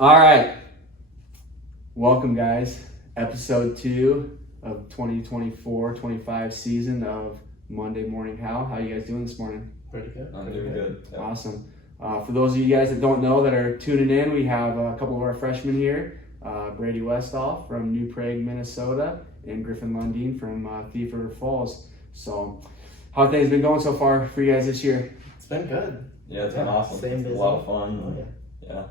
All right. Welcome, guys. Episode 2 of 2024-25 season of Monday Morning Howl. How you guys doing this morning? Pretty good. I'm doing good. Yeah. Awesome. For those of you guys that don't know that are tuning in, we have a couple of our freshmen here. Brady Westall from New Prague, Minnesota, and Griffin Lundeen from Thief River Falls. So, how have things been going so far for you guys this year? It's been good. Yeah, it's been awesome. Same It's busy. a lot of fun. Oh, yeah. Yeah.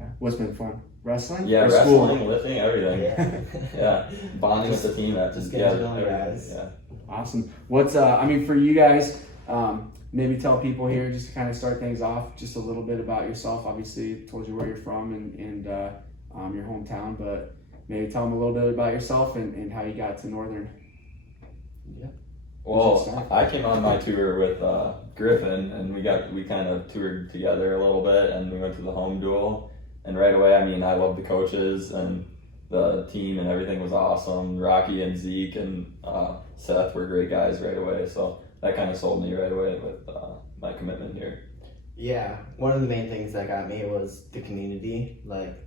Okay. What's been fun? Wrestling? Yeah, Or wrestling, school? lifting, everything. Yeah. Yeah. Bonding with the team. just getting to know you everything. guys. Yeah. Awesome. What's for you guys? Maybe tell people here just to kind of start things off, just a little bit about yourself. Obviously, told you where you're from and your hometown, but maybe tell them a little bit about yourself and how you got to Northern. Well, I came on my tour with Griffin, and we kind of toured together a little bit, and we went to the home duel. And right away, I love the coaches and the team, and everything was awesome. Rocky and Zeke and Seth were great guys right away, so that kind of sold me right away with my commitment here. Yeah, one of the main things that got me was the community. Like,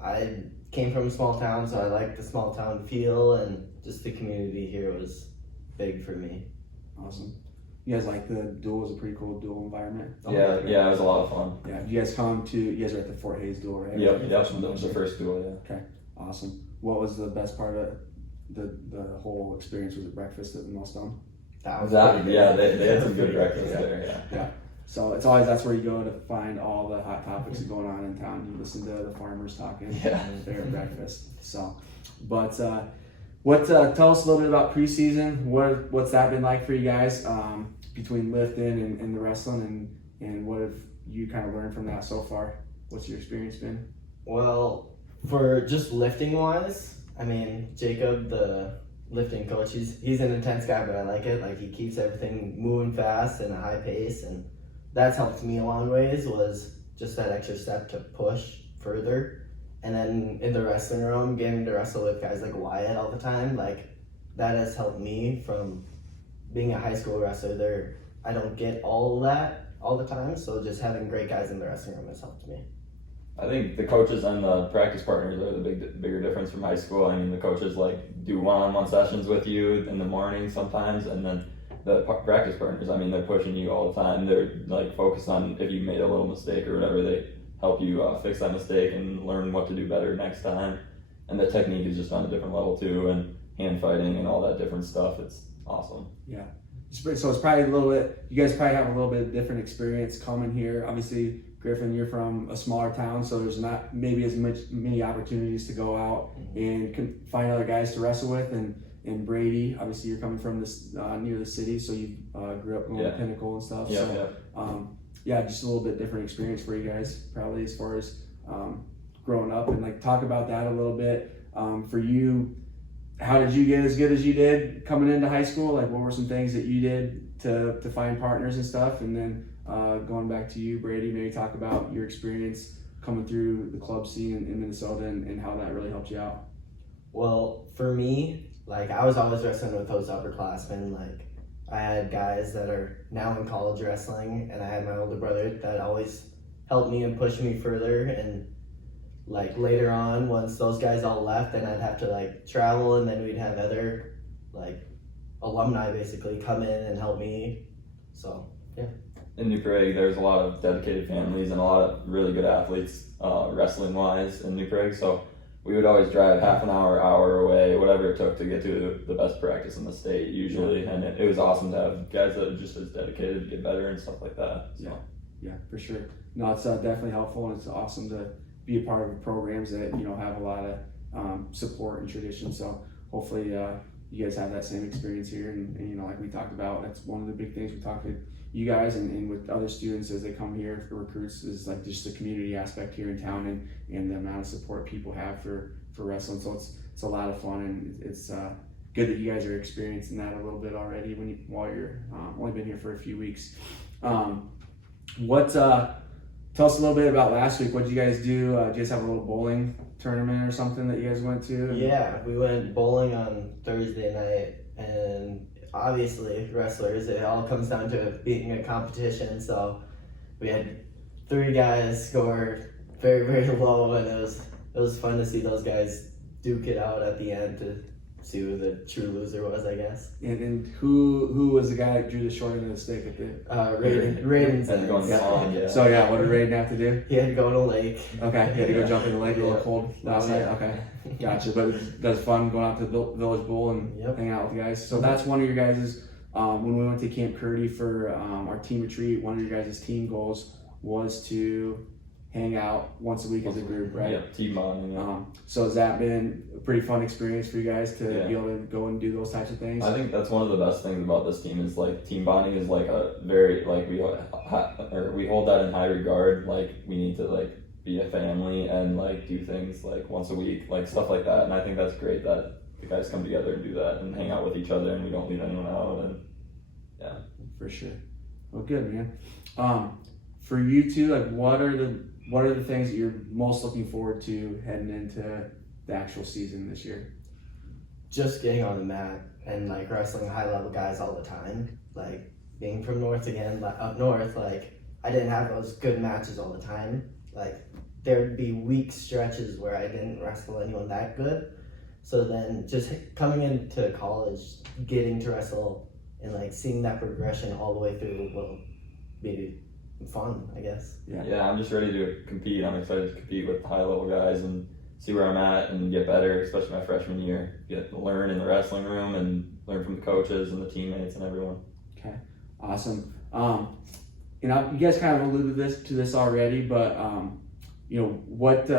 I came from a small town, so I liked the small town feel, and just the community here was big for me. Awesome. You guys like the duel? It was a pretty cool duel environment. Yeah, it was a lot of fun. Yeah. You guys were at the Fort Hayes duel, right? Yep, that was the first duel, yeah. Awesome. What was the best part of the whole experience? Was it breakfast at the Millstone? That was Yeah, they had some good breakfast there, yeah. So it's always, that's where you go to find all the hot topics going on in town. You listen to the farmers talking their breakfast. So, but tell us a little bit about preseason. What's that been like for you guys between lifting and the wrestling, and what have you kind of learned from that so far? What's your experience been? Well, for just lifting wise, Jacob, the lifting coach, he's an intense guy, but I like it. Like, he keeps everything moving fast and a high pace, and that's helped me a long ways, was just that extra step to push further. And then in the wrestling room, getting to wrestle with guys like Wyatt all the time, like, that has helped me from being a high school wrestler. There, I don't get all of that all the time, so just having great guys in the wrestling room has helped me. I think the coaches and the practice partners are the bigger difference from high school. The coaches do one-on-one sessions with you in the morning sometimes, and then the practice partners, they're pushing you all the time. They're focused on if you made a little mistake or whatever, they help you fix that mistake and learn what to do better next time. And the technique is just on a different level too, and hand fighting and all that different stuff. It's awesome. Yeah. So it's probably a little bit, you guys probably have a little bit of different experience coming here. Obviously, Griffin, you're from a smaller town, so there's not maybe as many opportunities to go out and find other guys to wrestle with. And Brady, obviously you're coming from this near the city, so you grew up going to Pinnacle and stuff. Just a little bit different experience for you guys, probably, as far as growing up. And talk about that a little bit. For you, how did you get as good as you did coming into high school? What were some things that you did to find partners and stuff? And then going back to you, Brady, maybe talk about your experience coming through the club scene in Minnesota and how that really helped you out. Well, for me, I was always wrestling with those upperclassmen. I had guys that are now in college wrestling, and I had my older brother that always helped me and pushed me further. And later on, once those guys all left, then I'd have to travel, and then we'd have other alumni basically come in and help me. So yeah. In New Prague, there's a lot of dedicated families and a lot of really good athletes wrestling wise in New Prague. So we would always drive half an hour away, whatever it took to get to the best practice in the state usually. And it was awesome to have guys that are just as dedicated to get better and stuff like that. So. Yeah, for sure. No, it's definitely helpful, and it's awesome to be a part of programs that, have a lot of support and tradition. So hopefully you guys have that same experience here. And like we talked about, that's one of the big things we talked to you guys and with other students as they come here for recruits, is just the community aspect here in town and the amount of support people have for wrestling. So it's a lot of fun, and it's good that you guys are experiencing that a little bit already while you're only been here for a few weeks. Tell us a little bit about last week. What did you guys do? Did you guys have a little bowling tournament or something that you guys went to? Yeah, we went bowling on Thursday night, and obviously wrestlers, it all comes down to being a competition. So we had 3 guys score very, very low, and it was fun to see those guys duke it out at the end to see who the true loser was, I guess. And who was the guy that drew the short end of the stick at the? Raiden's And going long, yeah. So yeah, what did Raiden have to do? He had to go in a lake. Okay, he had to go jump in the lake, a little Yeah. cold last night. Yeah. Okay, gotcha. But that's fun going out to the Village Bowl and Yep. hanging out with the guys. So that's one of your guys'. When we went to Camp Curdy for our team retreat, one of your guys' team goals was to hang out once a week as a group, right? Yeah, team bonding. Yeah. So has that been a pretty fun experience for you guys to Yeah. be able to go and do those types of things? I think that's one of the best things about this team is like team bonding is like a very like we hold that in high regard. Like we need to like be a family and like do things like once a week, like stuff like that. And I think that's great that the guys come together and do that and hang out with each other and we don't leave anyone out. And yeah, For sure. Well, good, man. For you two, like what are the things that you're most looking forward to heading into the actual season this year? Just getting on the mat and like wrestling high level guys all the time. Like being from north again, up north, like I didn't have those good matches all the time. Like there'd be week stretches where I didn't wrestle anyone that good. So then just coming into college, getting to wrestle and like seeing that progression all the way through will be fun, I guess. yeah, I'm just ready to compete. I'm excited to compete with high level guys and see where I'm at and get better, especially my freshman year. Get to learn in the wrestling room and learn from the coaches and the teammates and everyone. Okay, awesome. You guys kind of alluded to this already, but what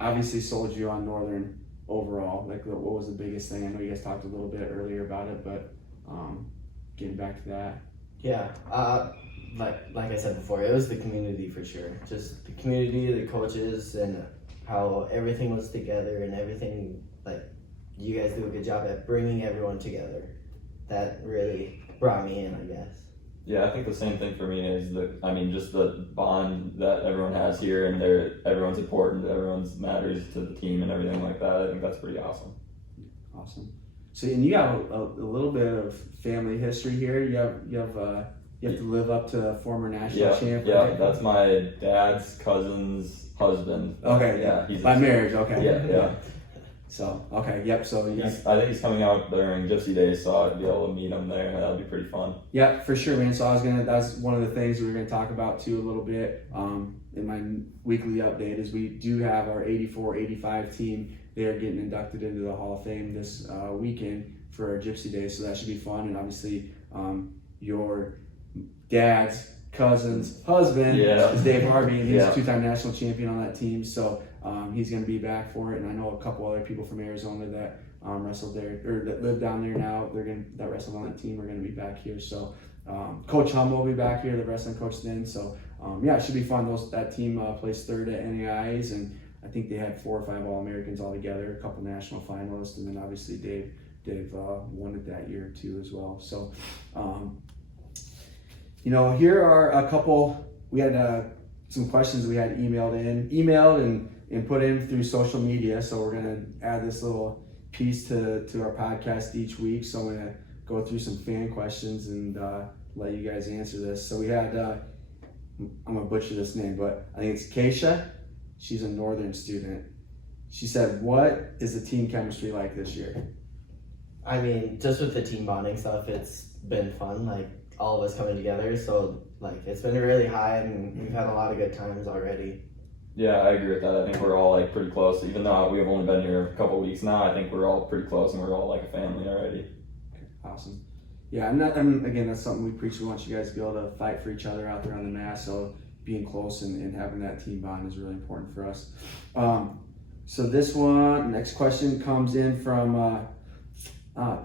obviously sold you on Northern overall? Like, what was the biggest thing? I know you guys talked a little bit earlier about it, but getting back to that. Yeah, like I said before, it was the community for sure. Just the community, the coaches, and how everything was together and everything. Like you guys do a good job at bringing everyone together. That really brought me in, I guess. Yeah, I think the same thing for me is just the bond that everyone has here and everyone's important, everyone's matters to the team and everything like that. I think that's pretty awesome. Awesome. So, and you have a little bit of family history here. You have to live up to former national champ. Yeah, right? that's my dad's cousin's husband. Okay, Yeah, he's by marriage. Okay. Yeah. So okay, yep. So yeah, I think he's coming out during Gypsy Days, so I'd be able to meet him there. That'd be pretty fun. yeah, for sure, man. So that's one of the things we were gonna talk about too a little bit in my weekly update is we do have our 84-85 team. They are getting inducted into the Hall of Fame this weekend for our Gypsy Days, so that should be fun. And obviously, your dad's cousin's husband is Dave Harvey, and he's a two-time national champion on that team. So he's going to be back for it. And I know a couple other people from Arizona that wrestled there or that live down there now. That wrestled on that team are going to be back here. So Coach Hum will be back here, the wrestling coach then. So it should be fun. That team placed third at NAIs, and I think they had 4 or 5 All-Americans all together, a couple national finalists, and then obviously Dave won it that year too as well. So here are a couple. We had some questions we had emailed and put in through social media. So we're gonna add this little piece to our podcast each week. So I'm gonna go through some fan questions and let you guys answer this. So we had I'm gonna butcher this name, but I think it's Keisha. She's a Northern student. She said, "What is the team chemistry like this year?" I mean, just with the team bonding stuff, it's been fun. Like all of us coming together. So like it's been really high, and we've had a lot of good times already. Yeah, I agree with that. I think we're all like pretty close. Even though we have only been here a couple weeks now, I think we're all pretty close and we're all like a family already. Awesome. Yeah, and again, that's something we preach. We want you guys to be able to fight for each other out there on the mat. So being close and having that team bond is really important for us. So this next question comes in from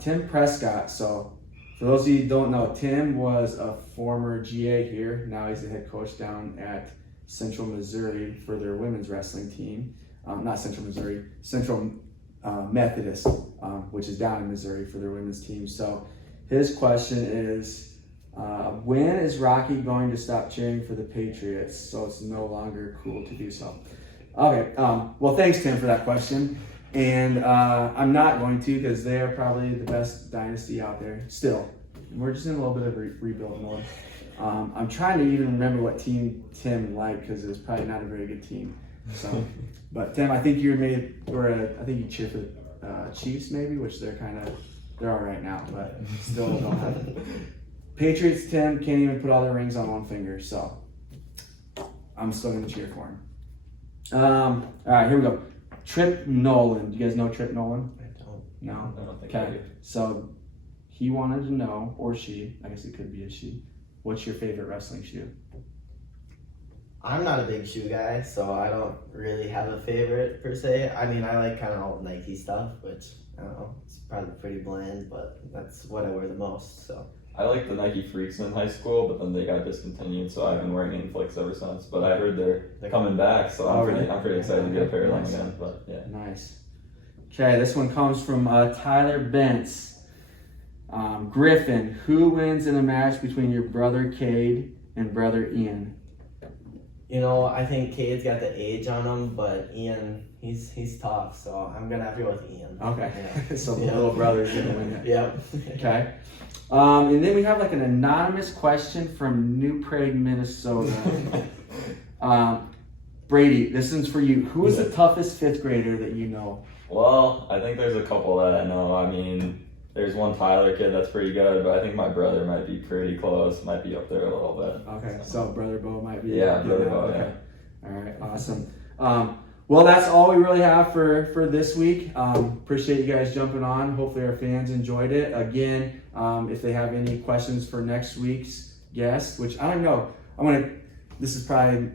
Tim Prescott. So for those of you who don't know, Tim was a former GA here. Now he's the head coach down at Central Missouri for their women's wrestling team. Not Central Missouri, Central Methodist, which is down in Missouri for their women's team. So his question is, when is Rocky going to stop cheering for the Patriots so it's no longer cool to do so? Okay, well, thanks, Tim, for that question. And I'm not going to, because they are probably the best dynasty out there still. We're just in a little bit of rebuild mode. I'm trying to even remember what team Tim liked, because it was probably not a very good team. So, but Tim, I think you I think you cheer for the Chiefs maybe, which they're all right now, but still don't have. Patriots, Tim can't even put all their rings on one finger, so I'm still gonna cheer for him. All right, here we go. Trip Nolan. Do you guys know Trip Nolan? I don't. No. I don't think I Okay. do. So he wanted to know, or she, I guess it could be a she, what's your favorite wrestling shoe? I'm not a big shoe guy, so I don't really have a favorite per se. I mean, I like kind of all Nike stuff, which I don't know, it's probably pretty bland, but that's what I wear the most. So I liked the Nike Freaks in high school, but then they got discontinued, so I've been wearing Inflicts ever since. But I heard they're coming back, so Oh, I'm pretty excited to get a pair of them Nice. again. But yeah. Nice. Okay, this one comes from Tyler Bentz. Griffin, who wins in a match between your brother Cade and brother Ian? you know, I think Cade's got the age on him, but Ian, he's tough, so I'm gonna have to go with Ian. Okay, Yeah. so the little brother's gonna win it. Yep. Okay. And then we have like an anonymous question from New Prague, Minnesota. Brady, this one's for you. Who is the toughest fifth grader that you know? Well, I think there's a couple that I know. I mean, there's one Tyler kid that's pretty good, but I think my brother might be pretty close. Might be up there a little bit. Okay, so Brother Bo might be. Yeah, Brother Bo, okay. All right, awesome. Well, that's all we really have for this week. Appreciate you guys jumping on. Hopefully our fans enjoyed it. Again, if they have any questions for next week's guest, which I don't know, this is probably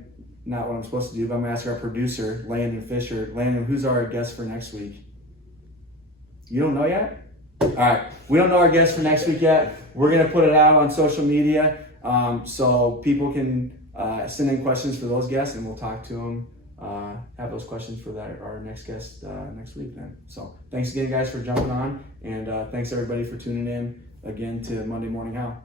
not what I'm supposed to do, but I'm gonna ask our producer, Landon Fisher. Landon, who's our guest for next week? You don't know yet? All right, we don't know our guest for next week yet. We're gonna put it out on social media, so people can send in questions for those guests, and we'll talk to them. Have those questions for our next guest next week then. So thanks again, guys, for jumping on, and thanks everybody for tuning in again to Monday Morning Howl.